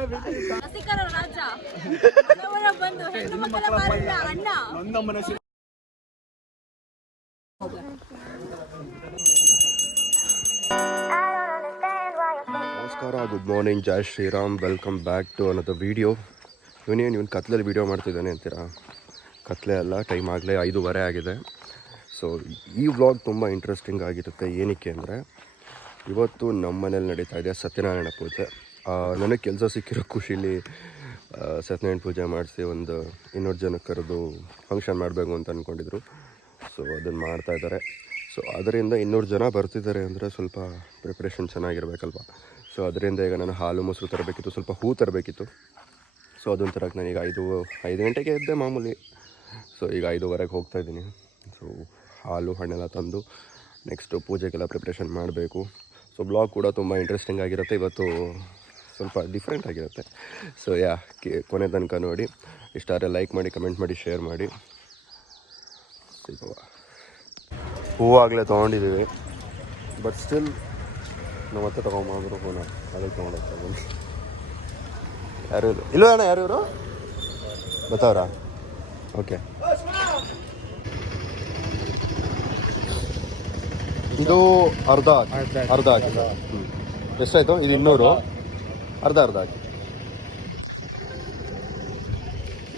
ರಸಿಕರ ರಾಜ ಬಂದು ಹೆಣ್ಣು ಮಕ್ಕಳ ಬಾರಿನ ಅಣ್ಣ. ನಮಸ್ಕಾರ, ಗುಡ್ ಮಾರ್ನಿಂಗ್, ಜೈ Shriram. Welcome back to another video. ಇವನು ಕತ್ಲಲ್ಲಿ ವಿಡಿಯೋ ಮಾಡ್ತಿದ್ದಾನೆ ಅಂತೀರಾ? ಕತ್ಲೆ ಅಲ್ಲ, ಟೈಮ್ ಆಗಲೇ 5:30 ಆಗಿದೆ. ಸೊ ಈ ವ್ಲಾಗ್ ತುಂಬ ಇಂಟ್ರೆಸ್ಟಿಂಗ್ ಆಗಿರುತ್ತೆ. ಏನಕ್ಕೆ ಅಂದರೆ ಇವತ್ತು ನಮ್ಮ ಮನೇಲಿ ನಡೀತಾ ಇದೆ ಸತ್ಯನಾರಾಯಣ ಪೂಜೆ. ನನಗೆ ಕೆಲಸ ಸಿಕ್ಕಿರೋ ಖುಷಿಲಿ ಸತ್ಯನಾರಾಯಣ ಪೂಜೆ ಮಾಡಿಸಿ ಒಂದು 200 ಜನಕ್ಕೆ ಕರೆದು ಫಂಕ್ಷನ್ ಮಾಡಬೇಕು ಅಂತ ಅಂದ್ಕೊಂಡಿದ್ರು. ಸೊ ಅದನ್ನು ಮಾಡ್ತಾಯಿದ್ದಾರೆ. ಸೊ ಅದರಿಂದ 200 ಜನ ಬರ್ತಿದ್ದಾರೆ ಅಂದರೆ ಸ್ವಲ್ಪ ಪ್ರಿಪ್ರೇಷನ್ ಚೆನ್ನಾಗಿರ್ಬೇಕಲ್ವ. ಸೊ ಅದರಿಂದ ಈಗ ನಾನು ಹಾಲು ಮೊಸರು ತರಬೇಕಿತ್ತು, ಸ್ವಲ್ಪ ಹೂ ತರಬೇಕಿತ್ತು. ಸೊ ಅದೊಂದು ತರಕ್ಕೆ ನಾನೀಗ 5 ಗಂಟೆಗೆ ಇದ್ದೆ ಮಾಮೂಲಿ. ಸೊ ಈಗ 5:30ಗೆ ಹೋಗ್ತಾಯಿದ್ದೀನಿ. ಸೊ ಹಾಲು ಹಣ್ಣೆಲ್ಲ ತಂದು ನೆಕ್ಸ್ಟು ಪೂಜೆಗೆಲ್ಲ ಪ್ರಿಪ್ರೇಷನ್ ಮಾಡಬೇಕು. ಸೊ ಬ್ಲಾಗ್ ಕೂಡ ತುಂಬ ಇಂಟ್ರೆಸ್ಟಿಂಗ್ ಆಗಿರುತ್ತೆ. ಇವತ್ತು ಸ್ವಲ್ಪ ಡಿಫ್ರೆಂಟ್ ಆಗಿರುತ್ತೆ. ಸೊ ಕೊನೆ ತನಕ ನೋಡಿ. ಇಷ್ಟಾದರೆ ಲೈಕ್ ಮಾಡಿ, ಕಮೆಂಟ್ ಮಾಡಿ, ಶೇರ್ ಮಾಡಿ. ಸಿಗುವ. ಹೂವಾಗಲೇ ತೊಗೊಂಡಿದ್ದೀವಿ, ಬಟ್ ಸ್ಟಿಲ್ ನಮ್ಮ ಹತ್ರ ತೊಗೊಂಬಂದ್ರು ಫೋನ ಅದಕ್ಕೆ ತೊಗೊಂಡೋಗ್ತಾ ಬನ್ನಿ. ಯಾರು ಇಲ್ವ ಅಣ್ಣ? ಯಾರು ಇವರು ಗೊತ್ತವ್ರಾ? ಓಕೆ, ಇದು ಅರ್ಧ ಹಾಕಿ. ಎಷ್ಟಾಯಿತು? ಇದು 200, ಅರ್ಧ ಹಾಕಿ.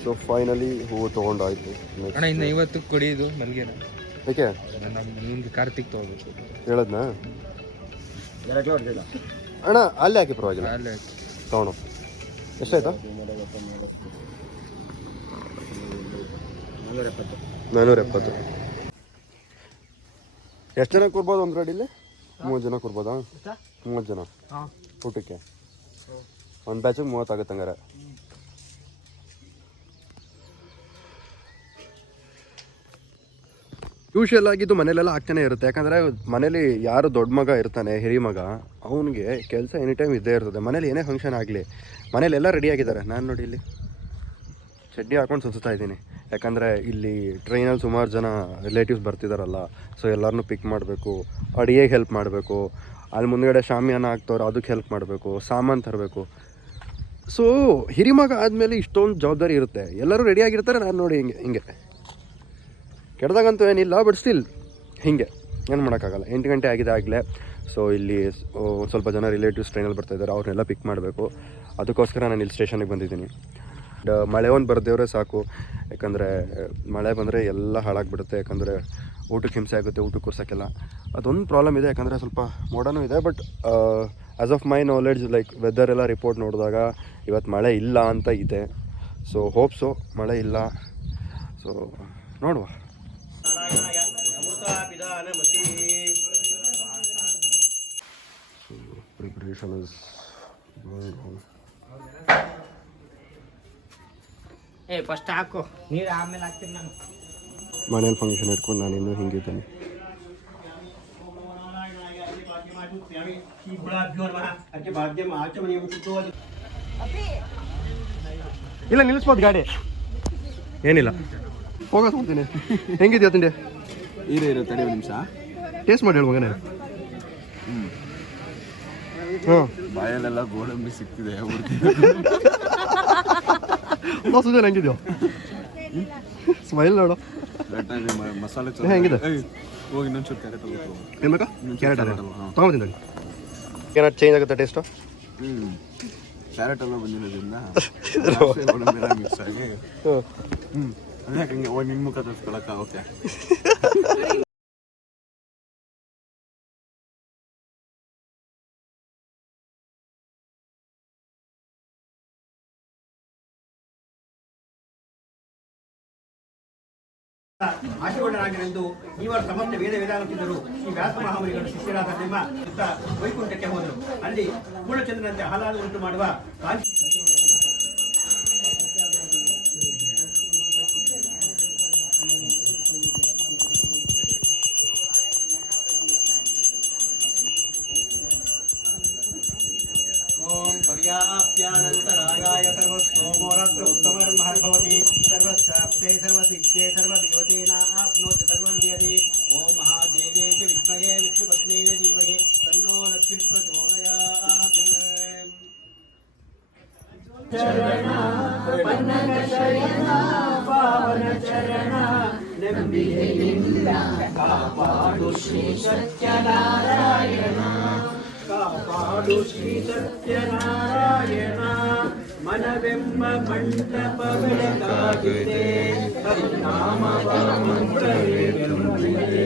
ಸೊ ಫೈನಲಿ ಹೂವು ತೊಗೊಂಡಾಯ್ತು. ಅಣ್ಣ ಇನ್ನು 50 ಕೊಡಿ. ಇದು ಮಲ್ಲಿಗೆ ಏಕೆ? ಮುಂದೆ ಕಾರ್ತಿಕ್ ತೊಗೋಬೇಕು ಹೇಳದ್ನಾ? ಅಣ್ಣ ಅಲ್ಲೇ ಹಾಕಿ, ಪರವಾಗಿಲ್ಲ, ಅಲ್ಲೇ ತೊಗೊಂಡು. ಎಷ್ಟಾಯ್ತು? 470. ಎಷ್ಟು ಜನ ಕೂರ್ಬೋದು ಒಂದು ಗಾಡೀಲಿ? 30 ಜನ ಕೂರ್ಬೋದಾ? 30 ಜನ ಊಟಕ್ಕೆ ಒಂದು ಬ್ಯಾಚಿಗೆ 30 ಆಗುತ್ತೆ ಹಂಗಾರೆ. ಯೂಶುವಲ್ ಆಗಿದ್ದು ಮನೇಲೆಲ್ಲ ಆಗ್ತಾನೆ ಇರುತ್ತೆ. ಯಾಕಂದರೆ ಮನೇಲಿ ಯಾರು ದೊಡ್ಡ ಮಗ ಇರ್ತಾನೆ, ಹಿರಿ ಮಗ, ಅವನಿಗೆ ಕೆಲಸ ಎನಿ ಟೈಮ್ ಇದ್ದೇ ಇರ್ತದೆ. ಮನೇಲಿ ಏನೇ ಫಂಕ್ಷನ್ ಆಗಲಿ ಮನೇಲೆಲ್ಲ ರೆಡಿಯಾಗಿದ್ದಾರೆ. ನಾನು ನೋಡಿ ಇಲ್ಲಿ ಚಡ್ಡಿ ಹಾಕೊಂಡು ಸುತ್ತಾ ಇದ್ದೀನಿ. ಯಾಕಂದರೆ ಇಲ್ಲಿ ಟ್ರೈನಲ್ಲಿ ಸುಮಾರು ಜನ ರಿಲೇಟಿವ್ಸ್ ಬರ್ತಿದ್ದಾರಲ್ಲ. ಸೊ ಎಲ್ಲರನ್ನೂ ಪಿಕ್ ಮಾಡಬೇಕು, ಅಡುಗೆಗೆ ಹೆಲ್ಪ್ ಮಾಡಬೇಕು, ಅಲ್ಲಿ ಮುಂದುಗಡೆ ಶಾಮಿಯಾನ ಹಾಕ್ತವ್ರು ಅದಕ್ಕೆ ಹೆಲ್ಪ್ ಮಾಡಬೇಕು, ಸಾಮಾನು ತರಬೇಕು. ಸೊ ಹಿರಿಮಗ ಆದಮೇಲೆ ಇಷ್ಟೊಂದು ಜವಾಬ್ದಾರಿ ಇರುತ್ತೆ. ಎಲ್ಲರೂ ರೆಡಿಯಾಗಿರ್ತಾರೆ. ನಾನು ನೋಡಿ ಹಿಂಗೆ ಕೆಡ್ದಾಗಂತೂ ಏನಿಲ್ಲ, ಬಟ್ ಸ್ಟಿಲ್ ಹೀಗೆ ಏನು ಮಾಡೋಕ್ಕಾಗಲ್ಲ. 8 ಗಂಟೆ ಆಗಿದೆ ಆಗಲೇ. ಸೊ ಇಲ್ಲಿ ಸ್ವಲ್ಪ ಜನ ರಿಲೇಟಿವ್ಸ್ ಟ್ರೈನಲ್ಲಿ ಬರ್ತಾಯಿದ್ದಾರೆ, ಅವ್ರನ್ನೆಲ್ಲ ಪಿಕ್ ಮಾಡಬೇಕು. ಅದಕ್ಕೋಸ್ಕರ ನಾನು ಇಲ್ಲಿ ಸ್ಟೇಷನಿಗೆ ಬಂದಿದ್ದೀನಿ. ಮಳೆ ಒಂದು ಬರ್ದೇವ್ರೆ ಸಾಕು. ಯಾಕಂದರೆ ಮಳೆ ಬಂದರೆ ಎಲ್ಲ ಹಾಳಾಗಿಬಿಡುತ್ತೆ. ಯಾಕಂದರೆ ಊಟಕ್ಕೆ ಹಿಂಸೆ ಆಗುತ್ತೆ, ಊಟಕ್ಕೆ ಕೂರ್ಸೋಕ್ಕೆಲ್ಲ. ಅದೊಂದು ಪ್ರಾಬ್ಲಮ್ ಇದೆ. ಯಾಕಂದರೆ ಸ್ವಲ್ಪ ಮೋಡನೂ ಇದೆ. But as of my knowledge, like weather ಎಲ್ಲ ರಿಪೋರ್ಟ್ ನೋಡಿದಾಗ ಇವತ್ತು ಮಳೆ ಇಲ್ಲ ಅಂತ ಇದೆ. ಸೊ ಹೋಪ್ಸು ಮಳೆ ಇಲ್ಲ. ಸೊ ನೋಡುವ. So preparation is going on. First ಹಾಕು ನೀರು, ಆಮೇಲೆ ಹಾಕ್ತೀನಿ ನಾನು. ಮನೇಲಿ ಫಂಕ್ಷನ್ ಇಟ್ಕೊಂಡು ನಾನು ಇನ್ನೂ ಹಿಂಗಿದ್ದೇನೆ. ಇಲ್ಲ, ನಿಲ್ಲಿಸ್ಬೋದು ಗಾಡಿ, ಏನಿಲ್ಲ. ಹೋಗೋತೀನಿ. ಹೆಂಗಿದೆಯಾ ತಿಂಡಿ? ಇರೋ ತಡಿ ಒಂದು ನಿಮಿಷ, ಟೇಸ್ಟ್ ಮಾಡಿ ಹೇಳಿ ಮಗನೇ. ಹಾಂ, ಬಾಯಲ್ಲೆಲ್ಲ ಗೋಡಂಬಿ ಸಿಗ್ತಿದೆ. ಸುಜನ್ ಹೆಂಗಿದೆಯೋ? ಸ್ಮೈಲ್ ನೋಡು. ಮಸಾಲೆ ಹೆಂಗಿದೆ? ಹೋಗಿ ಇನ್ನೊಂಚೂರು ಕ್ಯಾರೆಟ್ ಏನು ಬೇಕಾ? ಕ್ಯಾರೆಟ್ ಅಲ್ಲ ತೊಗೊಂಬತ್ತೀನಿ. ಏನಾದ್ರು ಚೇಂಜ್ ಆಗುತ್ತೆ ಟೇಸ್ಟು? ಕ್ಯಾರೆಟ್ ಎಲ್ಲ ಬಂದಿರೋದ್ರಿಂದ ಮಿಕ್ಸ್ ಆಗಿ ಅದಕ್ಕೆ ನಿನ್ನ ಮುಖ ತೋರಿಸ್ಕೊಳಕ್ಕಾಗುತ್ತೆ. ಆಶೀರ್ವಾದರಾಗಿರೆಂದು ಇವರ ಸಮಸ್ತ ವೇದಾಂತಿದ್ದರು. ಈ ವ್ಯಾಸ ಮಹಾಮುನಿಗಳು ಶಿಷ್ಯರಾದ ನಿಮ್ಮ ಸುತ್ತ ವೈಕುಂಠಕ್ಕೆ ಹೋದರು. ಅಲ್ಲಿ ಪೂರ್ಣಚಂದ್ರನಂತೆ ಹಲಾಲು ಉಂಟು ಮಾಡುವ ಓಂ ಪರ್ಯಾಪ್ಯಾನಂತರಾಗಾಯ ಸರ್ವಸ್ತೋಮೋರಾತ್ರ ಉತ್ತಮರ್ಮಹರ್ಭವತಿ ಸರ್ವಸ್ಯಾಪ್ತೆ ಸರ್ವಸಿದ್ಧೇ ಸರ್ವದೇವತೇನ ಆಪ್ನೋತಿ ಸರ್ವಂ ಜಯತಿ. ಓಂ ಮಹಾದೇವೇತಿ ವಿದ್ಮಹೇ ವಿಷ್ಣುಪತ್ನೇನ ಧೀಮಹಿ ತನ್ನೋ ಲಕ್ಷ್ಮೀ ಪ್ರಚೋದಯಾತ್. ಶರಣ ಪನ್ನಗ ಶಯನ ಪಾವನ ಚರಣ ನಂಬಿಕೆಯಿಂದ ಕಾಪಾಡು ಶ್ರೀ ಸತ್ಯನಾರಾಯಣ ಕಾಪಾಡು ಶ್ರೀ ಸತ್ಯನಾರಾಯಣ ಮನವೆಂಬ ಮಂಟಪ ಬೆಳಕಾಗಿದೆ ಹರಿನಾಮವ ಮಂತ್ರವೇ ತುಂಬಿದೆ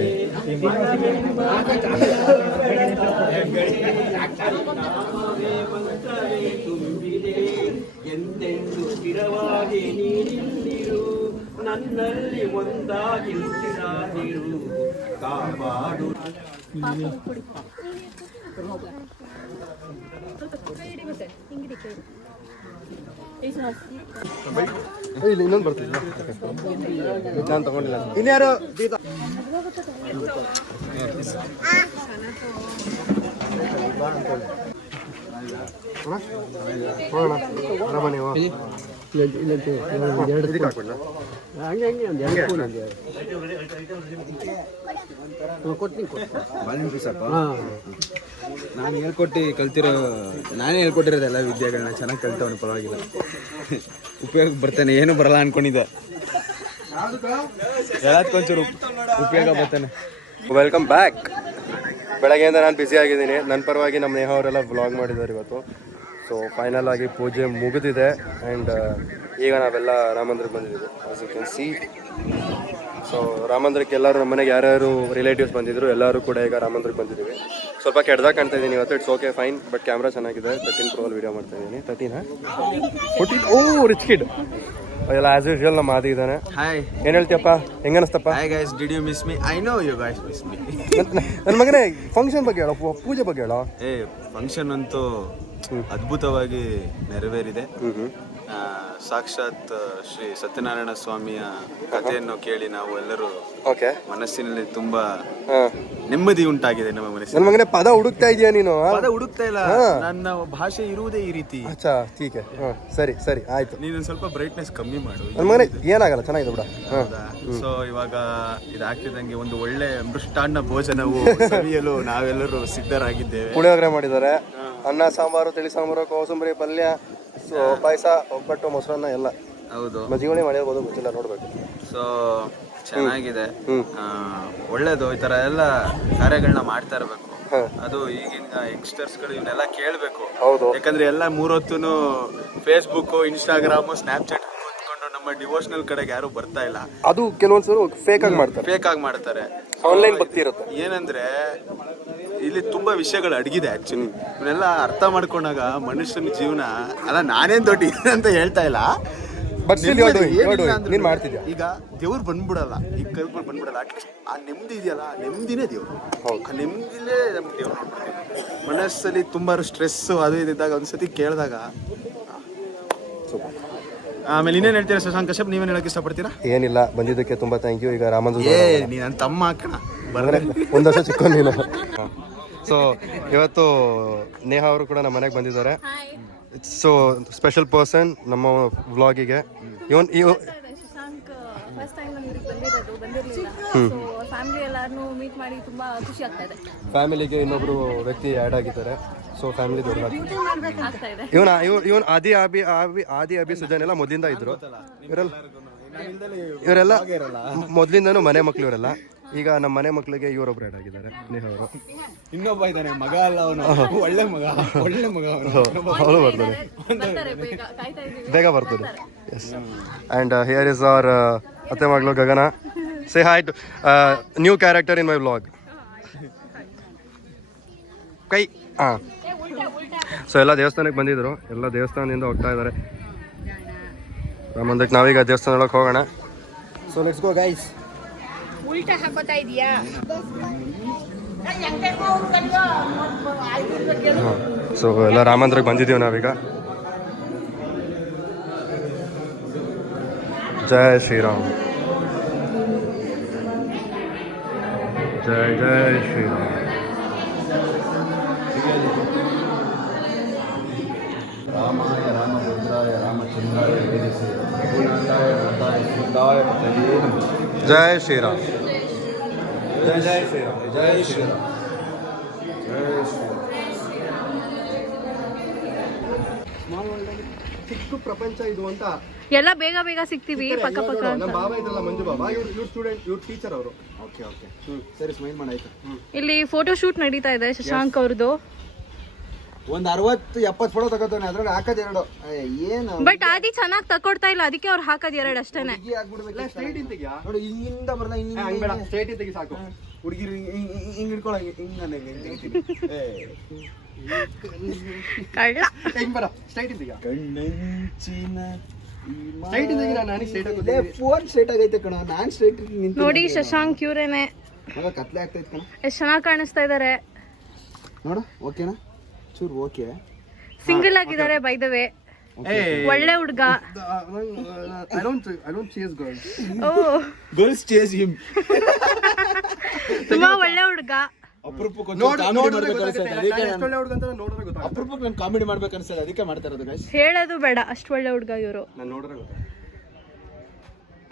ಮನವೆಂಬ ಹರಿನಾಮವೇ ಮಂತ್ರವೇ ತುಂಬಿದೆ ಎಂದೆಂದು ಸ್ಥಿರವಾಗಿ ನೀನಿರು ನನ್ನಲ್ಲಿ ಒಂದಾಗಿ ಮುಟ್ಟಿರಾದಿರು ಕಾಪಾಡು ಇಲ್ಲಿ ಇನ್ನೊಂದು ಬರ್ತಿದ್ದ ನಾನು ತಗೊಂಡಿಲ್ಲ ಇನ್ಯಾರು ಹೋಗೋಣ ಆರಾಮ ನೀವು ಇದಕ್ಕೆ ಹಾಕ್ಬಿಡ್ಲ ನಾನು ನಾನೇ ಹೇಳ್ಕೊಟ್ಟಿರೋದೆಲ್ಲ ವಿದ್ಯೆಗಳನ್ನ ಚೆನ್ನಾಗಿ ಕಲ್ತವನು, ಪರವಾಗಿಲ್ಲ. ಉಪಯೋಗಕ್ಕೆ ಬರ್ತಾನೆ, ಏನು ಬರಲ್ಲ ಅನ್ಕೊಂಡಿದ್ದೆ, ಹೇಳೋದ್ಕೊಂಚೂರು ಉಪಯೋಗ ಬರ್ತಾನೆ. Welcome back. ಬೆಳಗ್ಗೆಯಿಂದ ನಾನು ಬ್ಯುಸಿ ಆಗಿದ್ದೀನಿ. ನನ್ನ ಪರವಾಗಿ ನಮ್ಮ ನೇಹ ಅವರೆಲ್ಲ ವ್ಲಾಗ್ ಮಾಡಿದ್ದಾರೆ ಇವತ್ತು. ಸೊ ಫೈನಲ್ ಆಗಿ ಪೂಜೆ ಮುಗಿದಿದೆ ಆ್ಯಂಡ್ ಈಗ ನಾವೆಲ್ಲ ರಾಮ ಮಂದಿರಕ್ಕೆ ಬಂದಿದ್ದೀವಿ. As you can see. So Rama ಮಂದಿರಕ್ಕೆ ಎಲ್ಲರೂ ನಮ್ಮ ಮನೆಗೆ ಯಾರ್ಯಾರು ರಿಲೇಟಿವ್ಸ್ ಬಂದಿದ್ರು ಎಲ್ಲರೂ ಕೂಡ ಈಗ ರಾಮ ಮಂದಿರಕ್ಕೆ ಬಂದಿದ್ದೀವಿ. ಸ್ವಲ್ಪ ಕೆಡ್ದಾಗ ಕಾಣ್ತಾ ಇದ್ದೀನಿ ಇವತ್ತು. It's okay fine, but camera ಚೆನ್ನಾಗಿದೆ. 13 Pro ವೀಡಿಯೋ ಮಾಡ್ತಾ ಇದ್ದೀನಿ. 14 ಓ ರಿಚ್ ಕಿಡ್ ಎಲ್ಲ ಆಸ್ ಯೂಶುವಲ್ ನಮ್ಮ ಆದಿ ಇದ್ದಾನೆ. ಹಾಯ್, ಏನು ಹೇಳ್ತೀಯಪ್ಪ, ಹೆಂಗೆ ಅನಿಸ್ತಪ್ಪ? Hi guys, did you miss me? I know you guys miss me. ನನ್ನ ಮಗನೇ ಫಂಕ್ಷನ್ ಬಗ್ಗೆ ಹೇಳೋ, ಪೂಜೆ ಬಗ್ಗೆ ಹೇಳೋ. ಫಂಕ್ಷನ್ ಅಂತೂ ಅದ್ಭುತವಾಗಿ ನೆರವೇರಿದೆ. ಸಾಕ್ಷಾತ್ ಶ್ರೀ ಸತ್ಯನಾರಾಯಣ ಸ್ವಾಮಿಯ ಕಥೆಯನ್ನು ಕೇಳಿ ನಾವು ಎಲ್ಲರೂ ಓಕೆ ಮನಸ್ಸಿನಲ್ಲಿ ತುಂಬಾ ನೆಮ್ಮದಿ ಉಂಟಾಗಿದೆ ನಮ್ಮ ಮನಸ್ಸಿನ. ನನ್ನ ಮಗನೇ ಪದ ಹುಡುಕ್ತಾ ಇದೆಯಾ ನೀನು? ಪದ ಹುಡುಕ್ತಾ ಇಲ್ಲ, ನನ್ನ ಭಾಷೆ ಇರುವುದೇ ಈ ರೀತಿ. ಅಚ್ಚಾ ಟೀಕೆ, ಸರಿ ಸರಿ ಆಯ್ತು. ನೀನು ಸ್ವಲ್ಪ ಬ್ರೈಟ್ನೆಸ್ ಕಮ್ಮಿ ಮಾಡು. ನನ್ನ ಮಗನೇ ಏನಾಗಲ್ಲ, ಚೆನ್ನಾಗಿದೆ ಬಿಡ. ಸೊ ಇವಾಗ ಇದಾಗ್ತಿದ್ದಂಗೆ ಒಂದು ಒಳ್ಳೆ ಮೃಷ್ಟಾನ್ನ ಭೋಜನವು ಸವಿಯಲು ನಾವೆಲ್ಲರೂ ಸಿದ್ಧರಾಗಿದ್ದೇವೆ. ಪುಳಿಯೋಗರೆ ಮಾಡಿದ್ದಾರೆ, ಅನ್ನ ಸಾಂಬಾರು, ತಿಳಿ ಸಾಂಬಾರು, ಕೋಸಂಬರಿ ಪಲ್ಯ, ಸೊ ಪಾಯಸ, ಒಬ್ಬಟ್ಟು, ಮೊಸರನ್ನ ಎಲ್ಲ. ಹೌದು, ಮಜ್ಜಿಗೆ ಮಾಡಿರ್ಬೋದು, ಗೊತ್ತಿಲ್ಲ, ನೋಡ್ಬೇಕು. ಸೊ ಚೆನ್ನಾಗಿದೆ, ಒಳ್ಳೇದು. ಈ ತರ ಎಲ್ಲ ಕಾರ್ಯಗಳನ್ನ ಮಾಡ್ತಾ ಇರಬೇಕು. ಅದು ಈಗಿನ ಯಂಗ್ಸ್ಟರ್ಸ್ಗಳು ಇವನ್ನೆಲ್ಲ ಕೇಳಬೇಕು. ಹೌದು, ಯಾಕಂದ್ರೆ ಎಲ್ಲ 3 ಹೊತ್ತೂ ಫೇಸ್ಬುಕ್, ಇನ್ಸ್ಟಾಗ್ರಾಮ್, ಸ್ನ್ಯಾಪ್ಚಾಟ್ ಕೂತ್ಕೊಂಡು ನಮ್ಮ ಡಿವೋಷನಲ್ ಕಡೆಗೆ ಯಾರು ಬರ್ತಾ ಇಲ್ಲ. ಅದು ಕೆಲವೊಂದ್ಸರು ಫೇಕ್ ಆಗಿ ಮಾಡ್ತಾರೆ. ಆನ್ಲೈನ್ ಭಕ್ತಿ ಇರುತ್ತೆ. ಏನಂದ್ರೆ ಇಲ್ಲಿ ತುಂಬಾ ವಿಷಯಗಳು ಅಡಗಿದೆ ಆಕ್ಚುಲಿ. ಇವನ್ನೆಲ್ಲ ಅರ್ಥ ಮಾಡ್ಕೊಂಡಾಗ ಮನುಷ್ಯನ ಜೀವನ ಅಲ್ಲ, ನಾನೇನ್ ದೊಡ್ಡ ಅಂತ ಹೇಳ್ತಾ ಇಲ್ಲ, ಬಟ್ ನೀನ್ ಮಾಡ್ತಿದ್ಯಾ. ಈಗ ದೇವ್ರು ಬಂದ್ಬಿಡಲ್ಲ, ಈಗ ಕಲ್ಪನೆ ಬಂದ್ಬಿಡಲ್ಲ. ಅಟ್ಲೀಸ್ಟ್ ಆ ನೆಮ್ಮದಿ ಇದೆಯಲ್ಲ, ಆ ನೆಮ್ಮದಿನೇ ದೇವ್ರು. ಆ ನೆಮ್ಮದಿಲೇ ನಮ್ಗೆ ದೇವ್ರು ನೋಡ್ಬಿಡ್ತೀವಿ. ಮನಸ್ಸಲ್ಲಿ ತುಂಬಾ ಸ್ಟ್ರೆಸ್ ಅದು ಇದ್ದಾಗ ಒಂದ್ಸತಿ ಕೇಳಿದಾಗ. ಆಮೇಲೆ ಇನ್ನೇನು ಹೇಳ್ತೀರಾ ಶಶಾಂಕ್ ಕಶ್ಯಪ್, ನೀವೇನು ಹೇಳಕ್ ಇಷ್ಟಪಡ್ತೀರಾ? ಏನಿಲ್ಲ, ಬಂದಿದ್ದಕ್ಕೆ ತುಂಬಾ ಥ್ಯಾಂಕ್ ಯು. ಈಗ ರಾಮಂದ್ರ ನೀ ನನ್ನ ತಮ್ಮ ಹಾಕೋಣ, ಒಂದು ವರ್ಷ ಚಿಕ್ಕ ನೀನು. ಸೊ ಇವತ್ತು ನೇಹ ಅವರು ಕೂಡ ನಮ್ಮ ಮನೆಗೆ ಬಂದಿದ್ದಾರೆ. ಸೊ ಸ್ಪೆಷಲ್ ಪರ್ಸನ್ ನಮ್ಮ ವ್ಲಾಗಿಗೆ. ಶಶಾಂಕ್ ಫಸ್ಟ್ ಟೈಮ್ ನಾನು ಬಂದಿರಲಿಲ್ಲ. ಸೊ ಫ್ಯಾಮಿಲಿ ಎಲ್ಲಾರನ್ನೂ ಮೀಟ್ ಮಾಡಿ ತುಂಬಾ ಖುಷಿ ಆಗ್ತಾ ಇದೆ. ಫ್ಯಾಮಿಲಿಗೆ ಇನ್ನೊಬ್ರು ವ್ಯಕ್ತಿ ಆ್ಯಡ್ ಆಗಿದ್ದಾರೆ. ಸೊ ಫ್ಯಾಮಿಲಿ ಆಗ್ತಾ ಇದೆ. ಇವನ್ ಆದಿ ಅಭಿ ಸುಜನ್ ಎಲ್ಲ ಮೊದಲಿಂದ ಇದ್ರು. ಇವರೆಲ್ಲ ಮೊದಲಿಂದನೂ ಮನೆ ಮಕ್ಳು ಇವರೆಲ್ಲ. ಈಗ ನಮ್ಮ ಮನೆ ಮಕ್ಕಳಿಗೆ ಇವರೊಬ್ರು ಆ್ಯಡ್ ಆಗಿದ್ದಾರೆ, ನೇಹ ಅವರು. ಇನ್ನೊಬ್ಬ ಇದ್ದಾನೆ, ಮಗ ಅಲ್ಲ ಅವನು, ಒಳ್ಳೆ ಮಗ ಅವರು ಬರ್ತಾರೆ, ಬೇಗ ಬರ್ತಾರೆ. Yes. And here is our ಅತ್ತೆ ಮಗಳು Gagana. Say hi to new character in my vlog. ಕೈ ಹಾಂ. ಸೊ ಎಲ್ಲ ದೇವಸ್ಥಾನಕ್ಕೆ ಬಂದಿದ್ರು, ಎಲ್ಲ ದೇವಸ್ಥಾನದಿಂದ ಹೋಗ್ತಾ ಇದ್ದಾರೆ. ರಾಮಂದಿರಕ್ಕೆ ನಾವೀಗ ದೇವಸ್ಥಾನ ಒಳಗೆ ಹೋಗೋಣ. So let's go guys. ಉಲ್ಟಾ ಹಾಕೋತಾ ಇದೀಯಾ? ಸೊ ಎಲ್ಲ ರಾಮಂದಿರಕ್ಕೆ ಬಂದಿದ್ದೀವಿ ನಾವೀಗ. ಜೈ ಶ್ರೀರಾಮ್, ಜೈ ಜೈ ಶ್ರೀರಾಮ್. ರಾಮಾಯ ರಾಮಭದ್ರಾಯ ರಾಮಚಂದ್ರಾಯ ವೇದಸೆ ರಘುನಾಥಾಯ ನಾಥಾಯ ಸೀತಾಯ ಪತಯೇ ನಮಃ. ಜೈ ಶ್ರೀರಾಮ್, ಜೈ ಜೈ ಶ್ರೀರಾಮ್, ಜೈ ಶ್ರೀರಾಮ್, ಜೈ ಶ್ರೀರಾಮ್. ಚಿಕ್ಕ ಪ್ರಪಂಚ ಇದು ಅಂತ. ಎಲ್ಲ ಬೇಗ ಬೇಗ ಸಿಗ್ತೀವಿ ಪಕ್ಕ ಪಕ್ಕ ನಮ್ಮ ಅಂತ. ಬಾಬಾ ಇದ್ರಲ್ಲ ಮಂಜು ಬಾಬಾ, ಇವ್ರು ಸ್ಟೂಡೆಂಟ್, ಇವ್ರು ಟೀಚರ್ ಅವರು. ಓಕೆ ಓಕೆ ಸರಿ, ಸ್ಮೈಲ್ ಮಾಡಾಯ್ತು. ಇಲ್ಲಿ ಫೋಟೋ ಶೂಟ್ ನಡೀತಾ ಇದೆ ಶಶಾಂಕ್ ಅವ್ರದ್ದು. ಒಂದು 60-70 ಫೋಟೋ ತಗೋತಾನೆ, ಅದ್ರಲ್ಲಿ ಹಾಕೋದು 2. ಏನು ಬಟ್ ಆದಿ ಚೆನ್ನಾಗಿ ತಕೊಡ್ತಾ ಇಲ್ಲ, ಅದಕ್ಕೆ ಅವ್ರು ಹಾಕೋದು 2 ಅಷ್ಟೇನೆ. ಸ್ಟ್ರೈಟ್ ಇಂತಿಗ್ಯಾ ನೋಡಿ, ಹಿಂಗಿಂದ ಬರಲ್ಲ, ಹಂಗ್ ಬೇಡ, ಸ್ಟ್ರೈಟ್ ಇಂತಿಗೆ ಸಾಕು. ಹುಡುಗಿರು ಹಿಂಗ್ ಹಿಡ್ಕೊಳ, ಹಿಂಗ್ ನಾನು ಹಿಂಗ್ ತೆಗಿತೀನಿ. ಕಳ್ಳ. ಹಿಂಗ್ ಬರ, ಸ್ಟ್ರೈಟ್ ಇಂತಿಗ್ಯಾ ಕಣ್ಣಂಚಿನ ಸ್ಟ್ರೈಟ್ ಇಂತಿಗೆ ನಾನು ಸ್ಟ್ರೈಟ್ ಆಗಿ ಫೋನ್ ಸ್ಟ್ರೈಟ್ ಆಗೈತೆ ಕಣ, ನಾನ್ ಸ್ಟ್ರೈಟ್ ನಿಂತು ನೋಡಿ ಶಶಾಂಕ್ ಇವ್ರೇನೆ. ಮಗ ಕತ್ಲೆ ಆಗ್ತೈತೆ ಕಣ. ಎಷ್ಟು ಚೆನ್ನಾಗಿ ಕಾಣಿಸ್ತಾ ಇದಾರೆ. ನೋಡು, ಓಕೆನಾ? ಚೂರು ಓಕೆ. ಸಿಂಗಲ್ ಆಗಿದ್ದಾರೆ ಬೈ ದ ವೇ. ಒಳ್ಳೆ ಹುಡ್ಗ. I don't chase girls. Oh girls chase him. ತುಂಬಾ ಒಳ್ಳೆ ಹುಡ್ಗ. ಅಪರೂಪಕ್ಕೆ ನೋಡಿದ್ರೆ ಗೊತ್ತಾಗುತ್ತೆ, ಎಷ್ಟು ಒಳ್ಳೆ ಹುಡುಗ ಅಂತ ನೋಡಿದ್ರೆ ಗೊತ್ತಾಗುತ್ತೆ. ಅಪರೂಪಕ್ಕೆ ನಾನು ಕಾಮಿಡಿ ಮಾಡ್ಬೇಕು ಅನ್ಸ್ತದೆ, ಅದಕ್ಕೆ ಮಾಡ್ತಾ ಇರೋದು ಗೈಸ್. ಹೇಳೋದು ಬೇಡ, ಅಷ್ಟು ಒಳ್ಳೆ ಹುಡ್ಗ ಇವರು. ನಾನು ನೋಡಿದ್ರೆ ಗೊತ್ತಾಗುತ್ತೆ.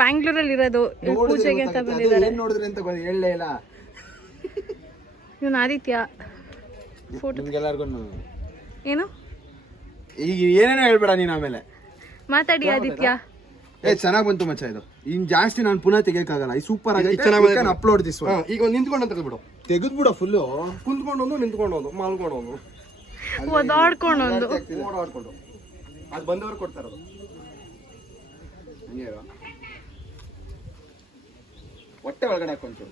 ಬ್ಯಾಂಗ್ಳೂರಲ್ಲಿ ಇರೋದು, ಪೂಜೆಗೆ ಅಂತ ಬಂದಿದ್ದಾರೆ. ಏನ್ ನೋಡಿದ್ರಿ ಅಂತ ಹೇಳಲೇ ಇಲ್ಲ. ಇವನು ಆದಿತ್ಯ. ಫೋಟೋ ನಿಮ್ಗೆಲ್ಲರಿಗೂ ಏನು ಈಗ ಏನೇನೋ ಹೇಳ್ಬೇಡ ನೀನು ಆಮೇಲೆ. ಮಾತಾಡಿ ಆದಿತ್ಯ. ಚೆನ್ನಾಗಿ ಬಂತು ಮಚ್ಚ ಇದು. ಇನ್ ಜಾಸ್ತಿ ನಾನು ಪುನಃ ತೆಗಿಯಕ್ಕಾಗಲ್ಲ. ಇದು ಸೂಪರ್ ಆಗಿ ಅಪ್ಲೋಡ್ ದಿಸ್. ಈಗ ಒಂದು ನಿಂತ್ಕೊಂಡು ಅಂತ ಬಿಡು, ತೆಗೆದ್ಬಿಡ ಫುಲ್ಲು. ಕುಂತ್ಕೊಂಡೊಂದು, ನಿಂತ್ಕೊಂಡೊಂದು, ಮಾಲ್ಕೊಂಡೊಂದು, ಓದಾಡ್ಕೊಂಡು ಒಂದು. ಓಡಾಡ್ಕೊಂಡು. ಅದು ಬಂದವರು ಕೊಡ್ತಾ ಇರೋದು. ಹಂಗೆ ಹೊಟ್ಟೆ ಒಳಗಡೆ ಹಾಕೊಂಚು.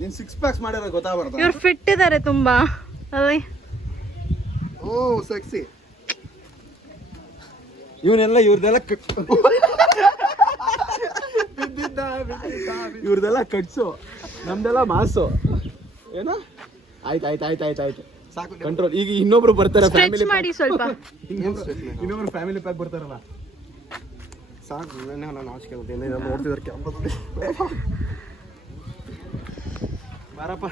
ನೀನ್ 6 ಪ್ಯಾಕ್ಸ್ ಮಾಡಿರೋ ಗೊತ್ತಾಗ್ಬಾರ್ದು. ಇವ್ರು ಫಿಟ್ ಇದಾರೆ ತುಂಬಾ. ಅದೇ ಓ ಸೆಕ್ಸಿ. ಇವನ್ನೆಲ್ಲ ಇವ್ರದೆಲ್ಲ ಇವ್ರದೆಲ್ಲ ಕಟ್ಸು, ನಮ್ದೆಲ್ಲ ಮಾಸು. ಏನೋ ಆಯ್ತು ಸಾಕು, ಕಂಟ್ರೋಲ್. ಈಗ ಇನ್ನೊಬ್ರು ಬರ್ತಾರೆ, ಸ್ಟ್ರೆಚ್ ಮಾಡಿ ಸ್ವಲ್ಪ. ಇನ್ನೊಬ್ರು ಫ್ಯಾಮಿಲಿ ಪ್ಯಾಕ್ ಬರ್ತಾರಲ್ಲ, ಸಾಕು. ನಾನು ನಾಚಿಕೆ ಆಗುತ್ತೆ, ನೋಡ್ತಿದ್ದಾರೆ ಕ್ಯಾಂಪಸ್. ಬಾರಪ್ಪ,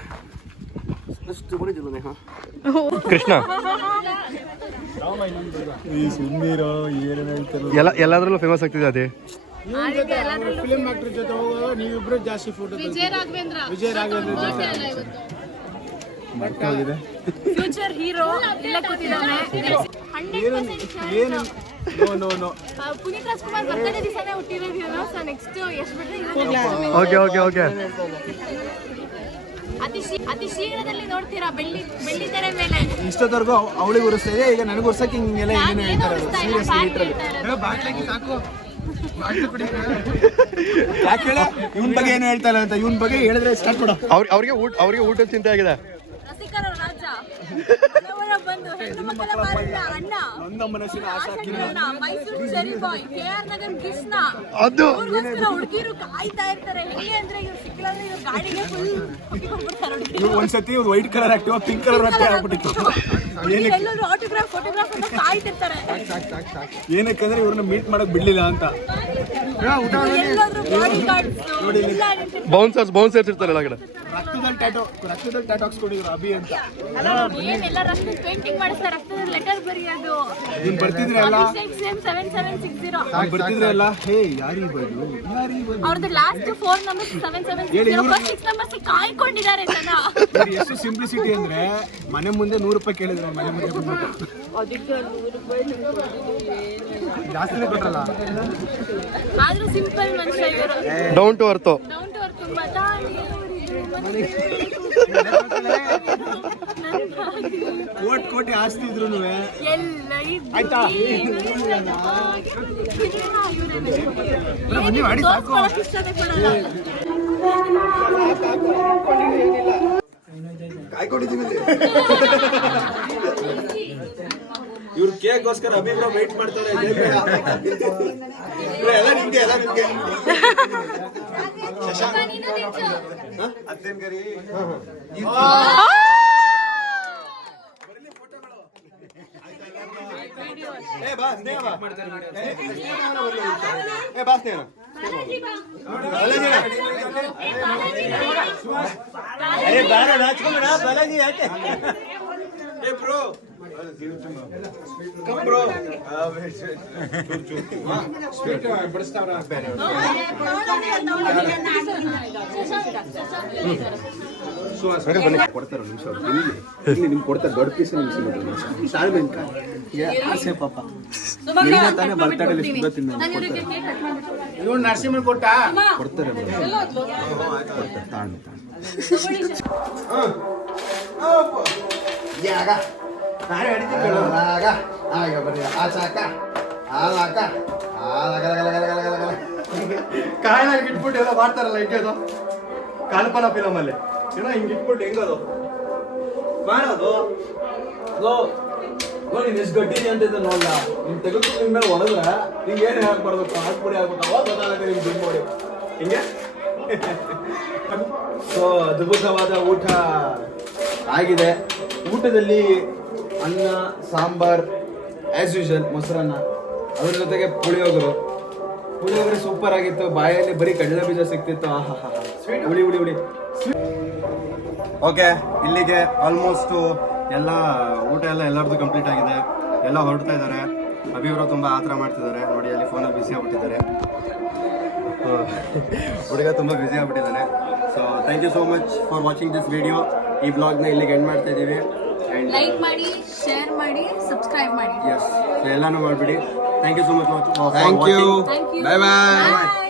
ಅಷ್ಟು ಬರೀದಿಲ್ಲ. ಹಾ ಕೃಷ್ಣ ಎಲ್ಲಾದ್ರಲ್ಲೂ ಫೇಮಸ್ ಆಗ್ತಿದೆ ಅದೇ. ಫಿಲ್ಮ್ ಆಕ್ಟರ್ ಜೊತೆ ಹೋಗುವಾಗ ನೀವಿಬ್ರು ಜಾಸ್ತಿ photo. Vijay Raghavendra future hero ಇಲ್ಲೇ ಕೂತಿದ್ದಾನೆ. ಏನು ನೋ ಪುನೀತ್ ರಾಜ್ಕುಮಾರ್ ಬರ್ತಡೇ ದಿವಸನೇ ಹುಟ್ಟಿರೋದು ಇವನು. ಸೊ ನೆಕ್ಸ್ಟ್ ಎಷ್ಟು ಬಿಟ್ರೆ ಓಕೆ ಅತಿ ಶೀಘ್ರದಲ್ಲಿ ನೋಡ್ತೀರಾ ಬೆಳ್ಳಿ ತೆರೆ ಮೇಲೆ. ಇಷ್ಟೊತ್ತವರೆಗೂ ಅವಳಿಗೆ ಉರಿಸ್ತಾ ಇದೆ, ಈಗ ನನಗೆ ಉರ್ಸಕ್ಕೆ ಹಿಂಗೆಲ್ಲ ಏನೇನು ಹೇಳ್ತಾರೆ. ಯಾಕೆ ಹೇಳ, ಇವನ್ ಬಗ್ಗೆ ಏನು ಹೇಳ್ತಾರೆ ಅಂತ. ಇವನ್ ಬಗ್ಗೆ ಹೇಳಿದ್ರೆ ಸ್ಟಾರ್ಟ್ ಮಾಡು. ಅವ್ರಿಗೆ ಊಟದ ಚಿಂತೆ ಆಗಿದೆ. ರಸಿಕರ ರಾಜ ಬಂದು ಹೆಣ್ಣು ಮಕ್ಕಳ ಅಣ್ಣ, ನೊಂದ ಮನಸ್ಸಿನ ಆಶಾ ಮೈಸೂರು ಚೆರಿ ಬಾಯ್, KR ನಗರ್ ಕೃಷ್ಣ. ಅದು ಹುಡುಗಿರು ಕಾಯ್ತಾ ಇರ್ತಾರೆ. ಹೆಂಗೆ ಅಂದ್ರೆ ಇವ್ರು ಸಿಕ್ಕಲಾದ್ರೆ ಇವ್ರ ಗಾಡಿಗೆ ಫುಲ್ ಹೋಗ್ಬಿಡ್ತಾರೆ ಹುಡುಗಿ. ಇವ್ರು ಒಂದ್ಸತಿ ವೈಟ್ ಕಲರ್ ಹಾಕ್ತಿವ, ಪಿಂಕ್ ಕಲರ್ ಆಗ್ಬಿಟ್ಟಿತ್ತು. ಎಲ್ಲರೂ ಆಟೋಗ್ರಾಫ್ ಅಂತ ಕಾಯ್ತಿರ್ತಾರೆ. ಏನಕ್ಕಂದ್ರೆ ಇವ್ರನ್ನ ಮೀಟ್ ಮಾಡಕ್ ಬಿಡ್ಲಿಲ್ಲ ಅಂತ. ಎಲ್ಲಾದ್ರೂ ಬಾಡಿ ಗಾರ್ಡ್ಸ್ ಬೌನ್ಸರ್ಸ್ ಇರ್ತಾರಲ್ಲ ಆ ಕಡೆ. ರಕ್ತದಲ್ಲಿ ಟ್ಯಾಟೋ ಹಾಕ್ಸ್ಕೊಂಡಿದ್ರು ಅಭಿ ಅಂತ. ಏನೆಲ್ಲ ರಕ್ತದ ಪೇಂಟಿಂಗ್ ಮಾಡಿಸ್ತಾರೆ, ರಕ್ತದ ಲೆಟರ್ ಬರೆಯೋದು. ನೀನ್ ಬರ್ತಿದ್ರಲ್ಲ, 7760 ಬರ್ತಿದ್ರಲ್ಲ, ಹೇ ಯಾರಿ ಬದು. ಅವ್ರದ್ದು ಲಾಸ್ಟ್ 4 ನಂಬರ್ಸ್ 7760, ಫಸ್ಟ್ 6 ನಂಬರ್ಸ್ ಕಾಯ್ಕೊಂಡಿದ್ದಾರೆ ಜನ. ಎಷ್ಟು ಸಿಂಪ್ಲಿಸಿಟಿ ಅಂದ್ರೆ, ಮನೆ ಮುಂದೆ 100 ರೂಪಾಯಿ ಕೇಳಿದ್ರು, ಮನೆ ಮುಂದೆ ಬಂದ್ಬಿಟ್ಟು ಅದಕ್ಕೆ 100 ರೂಪಾಯಿ ಜಾಸ್ತಿನೇ ಕೊಟ್ರಲ್ಲ. ಆದ್ರೂ ಸಿಂಪಲ್ ಮನುಷ್ಯ ಇವರು. Down to earth. ತುಂಬಾ ಕೋಟಿ ಆಸ್ತಿ ಇದ್ರು ಎಲ್ಲ ಆಯ್ತಾ? ಇವ್ರು ಕೇಕ್ಗೋಸ್ಕರ ಅಭಿಪ್ರಾಯ ವೇಟ್ ಮಾಡ್ತಾರೆ. ಎಲ್ಲ ನಿಮ್ಗೆ ಅರೆ ಬಾರ ನಾಚ್ಕೊಂಡ್ರ ಬಲಗಿ ಯಾಕೆ ಬ್ರೋ ಕಮ್ ಬ್ರೋ ಬಡಿಸ್ತಾವ್ರ ಬೇರೆ ಕೊಡ್ತಾರೆ ನಿಮಿಷ ಇಲ್ಲಿ ನಿಮ್ಗೆ ಕೊಡ್ತಾರೆ ದೊಡ್ಡ ಪೀಸ್ ನಿಮ್ಗೆ ಸಿಗುತ್ತೆ ಸಾಲ್ಮೆನ್ಕಾಯಿ ಆಸೆ ಪಾಪ ತಾನೇ ಬರ್ತಡೇಲಿ ಶುದ್ಧ ತಿನ್ನ ಇವ್ನು ನರಸಿಂಹ ಕೊಟ್ಟ ಕೊಡ್ತಾರೆ ತಾಂಡ್ ಕಾಯಿನಾಗ ಇಟ್ಬಿಟ್ಟು ಎಲ್ಲ ಮಾಡ್ತಾರಲ್ಲ ಹಿಂಗೇದು ಕಲ್ಪನಾ ಫಿಲಮ್ ಅಲ್ಲಿ ಏನೋ ಹಿಂಗೆ ಇಟ್ಬಿಟ್ಟು ಹೆಂಗದು ಮಾಡೋದು ನೀನ್ ಎಷ್ಟು ಗಟ್ಟಿದೆ ಅಂತ ನೋಡ್ಲ ನೀನ್ ತೆಗೆದು ನಿನ್ ಮೇಲೆ ಹೊಡೆದ್ರ ನಿಂಗೆ ಏನೇ ಹಾಕ್ಬಾರ್ದು ಹಾಕ್ಬಿಡಿ ಆಗ್ಬೇಕು ಅವಾಗ ಗೊತ್ತಾಗತ್ತೆ ನಿಮ್ಗೆ ದುಡ್ಡು ನೋಡಿ ಹಿಂಗೆ ಸೊ ಅದ್ಭುತವಾದ ಊಟ ಆಗಿದೆ. ಊಟದಲ್ಲಿ ಅನ್ನ ಸಾಂಬಾರ್ ಆಸ್ ಯೂಶಲ್ ಮೊಸರನ್ನ ಅದ್ರ ಜೊತೆಗೆ ಪುಳಿಯೋಗರೆ ಸೂಪರ್ ಆಗಿತ್ತು. ಬಾಯಲ್ಲಿ ಬರೀ ಕಡಲೆ ಬೀಜ ಸಿಕ್ತಿತ್ತು. ಆಹಾ ಹುಳಿ ಹುಳಿ ಹುಳಿ. ಓಕೆ, ಇಲ್ಲಿಗೆ ಆಲ್ಮೋಸ್ಟು ಎಲ್ಲ ಊಟ ಎಲ್ಲರದ್ದು ಕಂಪ್ಲೀಟ್ ಆಗಿದೆ. ಎಲ್ಲ ಹೊರಡ್ತಾ ಇದ್ದಾರೆ. ಅಭಿವರು ತುಂಬ ಆತರ ಮಾಡ್ತಿದ್ದಾರೆ ನೋಡಿ, ಅಲ್ಲಿ ಫೋನಲ್ಲಿ ಬ್ಯುಸಿ ಆಗ್ಬಿಟ್ಟಿದ್ದಾರೆ. ಹುಡುಗ ತುಂಬ ಬ್ಯುಸಿ ಆಗ್ಬಿಟ್ಟಿದ್ದಾನೆ. So thank you so much for watching this video. ಈ ಬ್ಲಾಗ್ನ ಇಲ್ಲಿಗೆ ಎಂಡ್ ಮಾಡ್ತಾ ಇದ್ದೀವಿ. ಲೈಕ್ ಮಾಡಿ, ಶೇರ್ ಮಾಡಿ, ಸಬ್ಸ್ಕ್ರೈಬ್ ಮಾಡಿ. ಎಸ್, ಎಲ್ಲನೂ ಮಾಡಿಬಿಡಿ. Thank you so much. Thank you. Thank you. Bye bye.